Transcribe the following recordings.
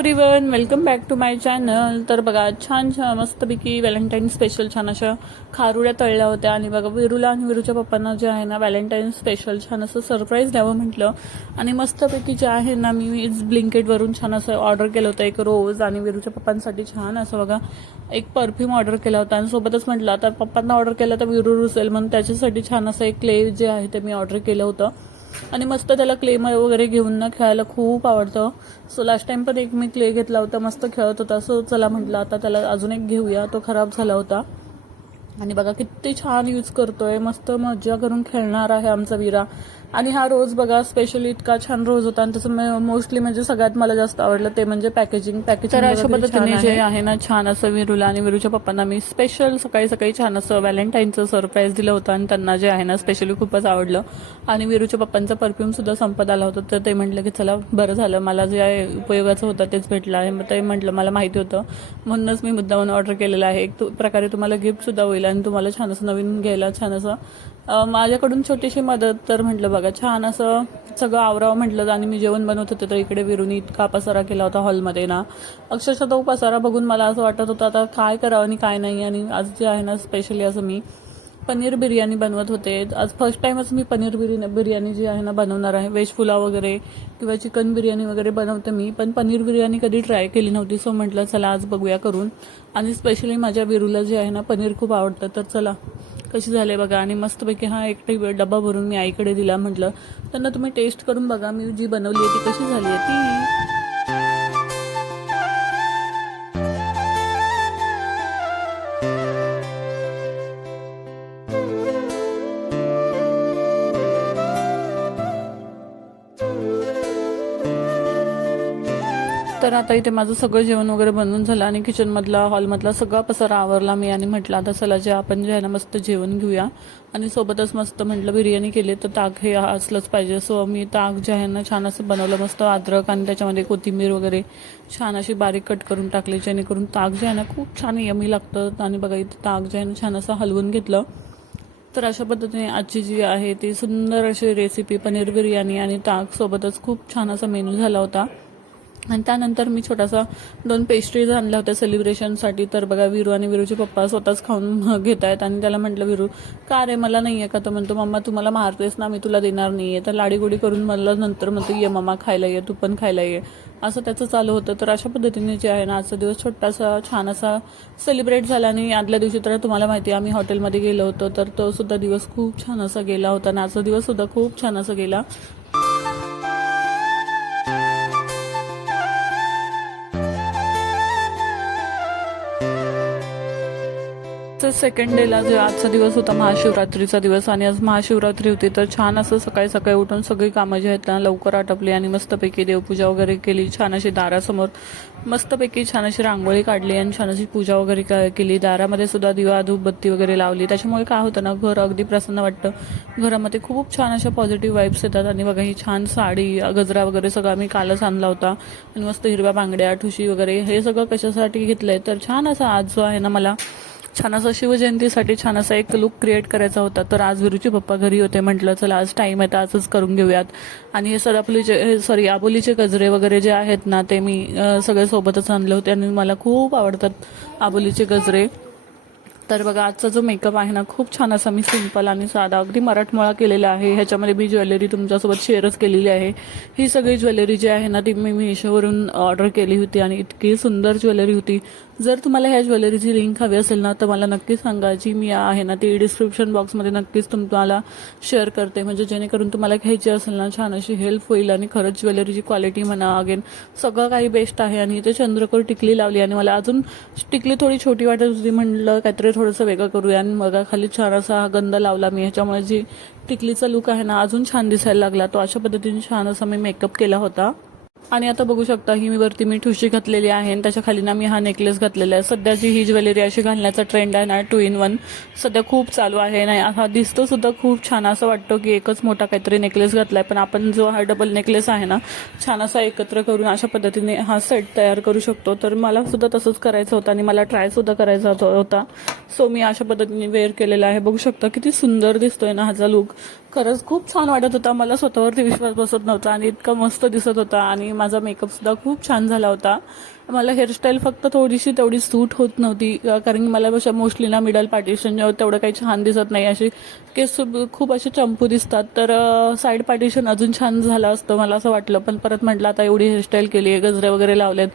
Everyone, welcome back to my channel. तर बघा छान छान मस्तपैकी व्हॅलेंटाईन स्पेशल छान अशा खारुड्या तळल्या होत्या. आणि बघा विरूला आणि विरूच्या पप्पांना जे आहे ना व्हॅलेंटाईन स्पेशल छान असं सरप्राईज द्यावं म्हटलं. आणि मस्तपैकी जे आहे ना मी ब्लिंकेटवरून छान असं ऑर्डर केलं होतं एक रोज. आणि विरूच्या पप्पांसाठी छान असं बघा एक परफ्यूम ऑर्डर केला होता. आणि सोबतच म्हटलं आता पप्पांना ऑर्डर केलं तर विरू रुसेल म्हणून त्याच्यासाठी छान असं एक क्ले जे आहे ते मी ऑर्डर केलं होतं. आणि मस्त त्याला क्ले वगैरे घेऊन ना खेळायला खूप आवडतं. सो लास्ट टाइम पण एक मी क्ले घेतला होता, मस्त खेळत होता. सो चला म्हटलं आता त्याला अजून एक घेऊया, तो खराब झाला होता. आणि बघा किती छान यूज करतोय, मस्त मजा करून खेळणार आहे आमचा विरा. आणि हा रोज बघा स्पेशली इतका छान रोज होता. आणि त्याचं मोस्टली म्हणजे सगळ्यात मला जास्त आवडलं ते म्हणजे पॅकेजिंग. तर अशा पद्धतीने जे आहे ना छान असं विरूला आणि विरूच्या पप्पांना मी स्पेशल सकाळी सकाळी छान असं व्हॅलेंटाईनचं सरप्राईज दिलं होतं. आणि त्यांना जे आहे ना स्पेशली खूपच आवडलं. आणि विरूच्या पप्पांचा परफ्यूम सुद्धा संपत आला होता, तर ते म्हटलं की चला बरं झालं, मला जे आहे उपयोगाचं होतं तेच भेटलं आहे. मग ते म्हटलं मला माहिती होतं म्हणूनच मी मुद्दामून ऑर्डर केलेलं आहे. एक प्रकारे तुम्हाला गिफ्ट सुद्धा होईल आणि तुम्हाला छान असं नवीन घ्यायला छान असं माझ्याकडून छोटीशी मदत. तर म्हटलं बघा छान असं सगळं आवरावं म्हटलं. आणि मी जेवण बनवत होते तर इकडे विरूनी इतका पसारा केला होता हॉलमध्ये ना, अक्षरशः तो पसारा बघून मला असं वाटत होतं आता काय करावं आणि काय नाही. आणि आज जे आहे ना स्पेशली असं मी पनीर बिर्याणी बनवत होते. आज फर्स्ट टाइमच मी पनीर बिर्याणी जी आहे ना बनवणार आहे. व्हेज पुलाव वगैरे किंवा चिकन बिर्याणी वगैरे बनवते मी, पण पनीर बिर्याणी कधी ट्राय केली नव्हती. सो म्हटलं चला आज बघूया करून. आणि स्पेशली माझ्या विरूला जे आहे ना पनीर खूप आवडतं, तर चला कशी झाले बघा. आणि मस्तपैकी हा एक डब्बा भरून मी आईकडे दिला. म्हटलं त्यांना तुम्ही टेस्ट करून बघा मी जी बनवली आहे ती कशी झाली आहे ती. तर आता इथे माझं सगळं जेवण वगैरे बनवून झालं आणि किचनमधला हॉलमधला सगळा पसारा आवरला मी. आणि म्हटलं आता चला जे आपण जे आहे ना मस्त जेवण घेऊया. आणि सोबतच मस्त म्हटलं बिर्याणी केली तर ताक हे असलंच पाहिजे. सो मी ताक जे आहे ना छान असं बनवलं, मस्त अद्रक आणि त्याच्यामध्ये कोथिंबीर वगैरे छान अशी बारीक कट करून टाकली, जेणेकरून ताक जे आहे ना खूप छान यमी लागतं. आणि बघा इथे ताक जे आहे ना छान असं हलवून घेतलं. तर अशा पद्धतीने आजची जी आहे ती सुंदर अशी रेसिपी पनीर बिर्याणी आणि ताक सोबतच खूप छान असा मेनू झाला होता. आणि त्यानंतर मी छोटासा 2 पेस्ट्रीज आणल्या होत्या सेलिब्रेशनसाठी. तर बघा विरू आणि विरूचे पप्पा स्वतःच खाऊन घेत आहेत. आणि त्याला म्हटलं विरू का रे मला नाही आहे का, तर म्हणतो मम्मा तू मला मारतेस ना, मी तुला देणार नाही आहे. तर लाडीगोडी करून मला नंतर म्हणतो ये मम्मा खायला ये, तू पण खायला ये, असं त्याचं चालू होतं. तर अशा पद्धतीने जे आहे ना आजचा दिवस छोटासा छान असा सेलिब्रेट झाला. आणि आदल्या दिवशी तर तुम्हाला माहिती आहे आम्ही हॉटेलमध्ये गेलो होतो, तर तो सुद्धा दिवस खूप छान असा गेला होता. आणि आजचा दिवस सुद्धा खूप छान असा गेला. सेकंड डेला जे आजचा दिवस होता महाशिवरात्रीचा दिवस. आणि आज महाशिवरात्री होती, तर छान असं सकाळी सकाळी उठून सगळी कामं जी आहेत ना लवकर आटपली. आणि मस्तपैकी देवपूजा वगैरे केली, छान अशी दारासमोर मस्तपैकी छान अशी रांगोळी काढली आणि छान अशी पूजा वगैरे केली. दारामध्ये सुद्धा दिवा धूपबत्ती वगैरे लावली. त्याच्यामुळे काय होतं ना घर अगदी प्रसन्न वाटतं. घरामध्ये खूप छान अशा पॉझिटिव्ह वाईब्स येतात. आणि बघा ही छान साडी गजरा वगैरे सगळं मी कालच आणला होता. आणि मस्त हिरव्या बांगड्या ठुशी वगैरे हे सगळं कशासाठी घेतलंय, तर छान असा आज जो आहे ना मला छान असं शिवजयंतीसाठी छान असा एक लुक क्रिएट करायचा होता. तर आज विरूचे पप्पा घरी होते, म्हटलं चला आज टाईम आहे तर आजच करून घेऊयात. आणि हे आबोलीचे गजरे वगैरे जे आहेत ना ते मी सगळे सोबतच आणले होते. आणि मला खूप आवडतात आबोलीचे गजरे. तर बघा आजचा जो मेकअप आहे ना खूप छान असा मी सिंपल आणि साधा अगदी मराठमोळा केलेला आहे. ह्याच्यामध्ये मी ज्वेलरी तुमच्यासोबत शेअरच केलेली आहे. ही सगळी ज्वेलरी जी आहे ना ती मी मिशोवरून ऑर्डर केली होती. आणि इतकी सुंदर ज्वेलरी होती. जर तुम्हाला ह्या ज्वेलरीची लिंक हवी असेल ना तर मला नक्की सांगा, जी मी आहे ना ती डिस्क्रिप्शन बॉक्समध्ये नक्कीच तुम्हाला शेअर करते. म्हणजे जेणेकरून तुम्हाला घ्यायची असेल ना छान अशी हेल्प होईल. आणि खरंच ज्वेलरीची क्वालिटी म्हणा अगेन सगळं काही बेस्ट आहे. आणि इथे चंद्रकोर टिकली लावली. आणि मला अजून टिकली थोडी छोटी वाटत होती, म्हणलं काहीतरी थोडंसं वेगळं करूया. आणि मग खाली छान असा गंध लावला मी, ह्याच्यामुळे जी टिकलीचा लुक आहे ना अजून छान दिसायला लागला. तो अशा पद्धतीने छान असा मी मेकअप केला होता. आणि आता बघू शकता ही वरती मी ठुशी घातलेली आहे आणि त्याच्या खाली ना मी हा नेकलेस घातलेला आहे. सध्याची ही ज्वेलरी अशी घालण्याचा ट्रेंड आहे ना 2 in 1 सध्या खूप चालू आहे. नाही हा दिसतो सुद्धा खूप छान, असं वाटतं की एकच मोठा काहीतरी नेकलेस घातलाय, पण आपण जो हा डबल नेकलेस आहे ना छान असा एकत्र करून अशा पद्धतीने हा सेट तयार करू शकतो. तर मला सुद्धा तसंच करायचं होतं आणि मला ट्राय सुद्धा करायचा होता. सो मी अशा पद्धतीने वेअर केलेला आहे. बघू शकता किती सुंदर दिसतोय ना हाचा लुक. खरंच खूप छान वाटत होता. मला स्वतःवरती विश्वास बसत नव्हता आणि इतका मस्त दिसत होता आणि माझा मेकअप सुद्धा खूप छान झाला होता. मला हेअरस्टाईल फक्त थोडीशी तेवढी सूट होत नव्हती, कारण की मला मोस्टली ना मिडल पार्टिशन तेवढं काही छान दिसत नाही. असे केस खूप असे चंपू दिसतात, तर साईड पार्टिशन अजून छान झालं असतं मला असं वाटलं. पण परत म्हटलं आता एवढी हेअरस्टाईल केली आहे, गजरे वगैरे लावलेत,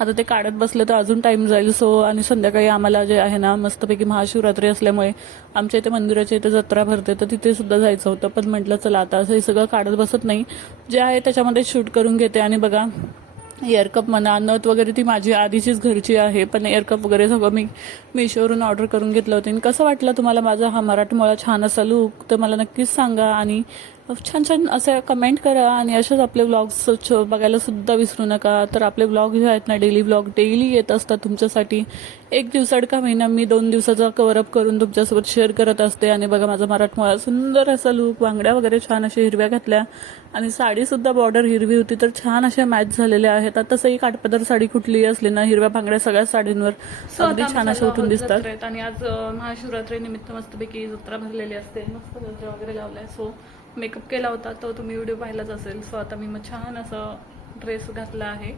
आता ते काढत बसले तर अजून टाइम जाईल. सो आणि संध्याकाळी आम्हाला जे आहे ना मस्तपैकी महाशिवरात्री असल्यामुळे आमच्या इथे मंदिराच्या इथे जत्रा भरते, तर तिथे सुद्धा जायचं होतं. पण म्हटलं चला आता असं हे सगळं काढत बसत नाही, जे आहे त्याच्यामध्ये शूट करून घेते. आणि बघा एअरकप म्हणा, नथ वगैरे ती माझी आधीचीच घरची आहे, पण एअरकप वगैरे सगळं मी मिशोवरून ऑर्डर करून घेतलं होतं. आणि कसं वाटलं तुम्हाला माझा हा मराठमोळा छान असा लूक, तर मला नक्कीच सांगा आणि छान छान असं कमेंट करा. आणि असेच आपले व्लॉग्स बघायला सुद्धा विसरू नका. तर आपले व्लॉग जे आहेत ना, डेली व्लॉग डेली येत असतात तुमच्यासाठी. एक दिवसाड का महिना मी 2 दिवसाचा कव्हरअप करून तुमच्यासोबत शेअर करत असते. आणि बघा माझा मराठमोळा सुंदर असा लूक, बांगड्या वगैरे छान अशा हिरव्या घातल्या आणि साडी सुद्धा बॉर्डर हिरवी होती, तर छान अशा मॅच झालेल्या आहेत. आता तसंही काठपदर साडी कुठलीही असली ना, हिरव्या बांगड्या सगळ्या साडींवर अगदी छान अशा उठून दिसतात. आणि आज महाशिवरात्री निमित्त मस्तपैकी जत्रा भरलेली असते, मस्त गजरा वगैरे लावलाय. सो मेकअप केला होता तो तुम्ही व्हिडिओ पाहिलाच असेल. सो आता मी मग छान असं ड्रेस घातला आहे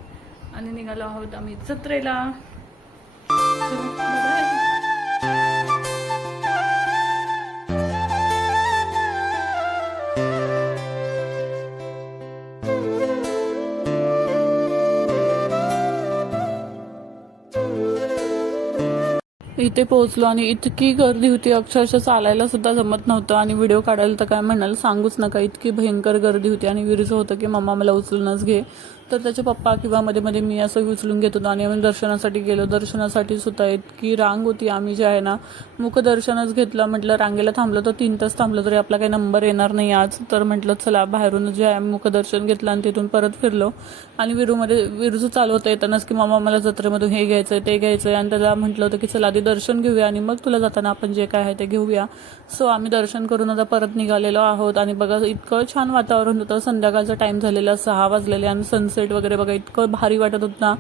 आणि निघालो आहोत आम्ही जत्रेला. इथे पोहोचलो आणि इतकी गर्दी होती, अक्षरशः चालायला सुद्धा जमत नव्हतं. आणि व्हिडिओ काढायला तर काय म्हणाल सांगूच नका, इतकी भयंकर गर्दी होती. आणि विरीचं होतं की मम्मा मला उचलूनच घे, तर त्याचे पप्पा किंवा मध्ये मध्ये मी असं उचलून घेत होतो. आणि आम्ही दर्शनासाठी गेलो. दर्शनासाठी सुद्धा इतकी रांग होती. आम्ही जे आहे ना मुखदर्शनच घेतलं. म्हटलं रांगेला थांबलो तर 3 तास थांबलो तरी आपला काही नंबर येणार नाही आज, तर म्हटलं चला बाहेरून जे आहे मुखदर्शन घेतलं आणि तिथून परत फिरलो. आणि विरूचं चालू होतं येतानाच की मम्मा मला जत्रेमधून हे घ्यायचंय ते घ्यायचंय. आणि त्याला म्हटलं होतं की चला आधी दर्शन घेऊया आणि मग तुला जाताना आपण जे काय आहे ते घेऊया. सो आम्ही दर्शन करून आता परत निघालेलो आहोत. आणि बघा इतकं छान वातावरण होतं. संध्याकाळचा टाइम झालेला 6 वाजलेले आणि सनसेट वगैरे बघा इतकं भारी वाटत होतं ना,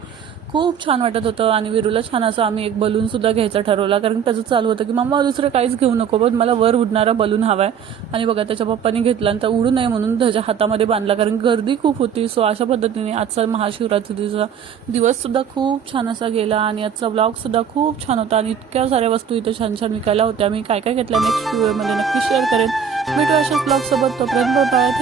खूप छान वाटत होतं. आणि विरूला छान असं आम्ही एक बलून सुद्धा घ्यायचा ठरवला, कारण त्याचं चालू होतं की मम्मा दुसरं काहीच घेऊ नको, पण मला वर उडणारा बलून हवाय. आणि बघा त्याच्या पप्पानी घेतला आणि त्या उडू नये म्हणून त्याच्या हातामध्ये बांधला, कारण गर्दी खूप होती. सो अशा पद्धतीने आजचा महाशिवरात्रीचा दिवस सुद्धा खूप छान असा गेला. आणि आजचा व्लॉग सुद्धा खूप छान होता. आणि इतक्या साऱ्या वस्तू इथे छान छान विकायला होत्या. मी काय काय घेतल्या नेक्स्ट व्हिडिओमध्ये नक्की शेअर करेन. भेटू अशाच ब्लॉग सोबत. तोपर्यंत बाय.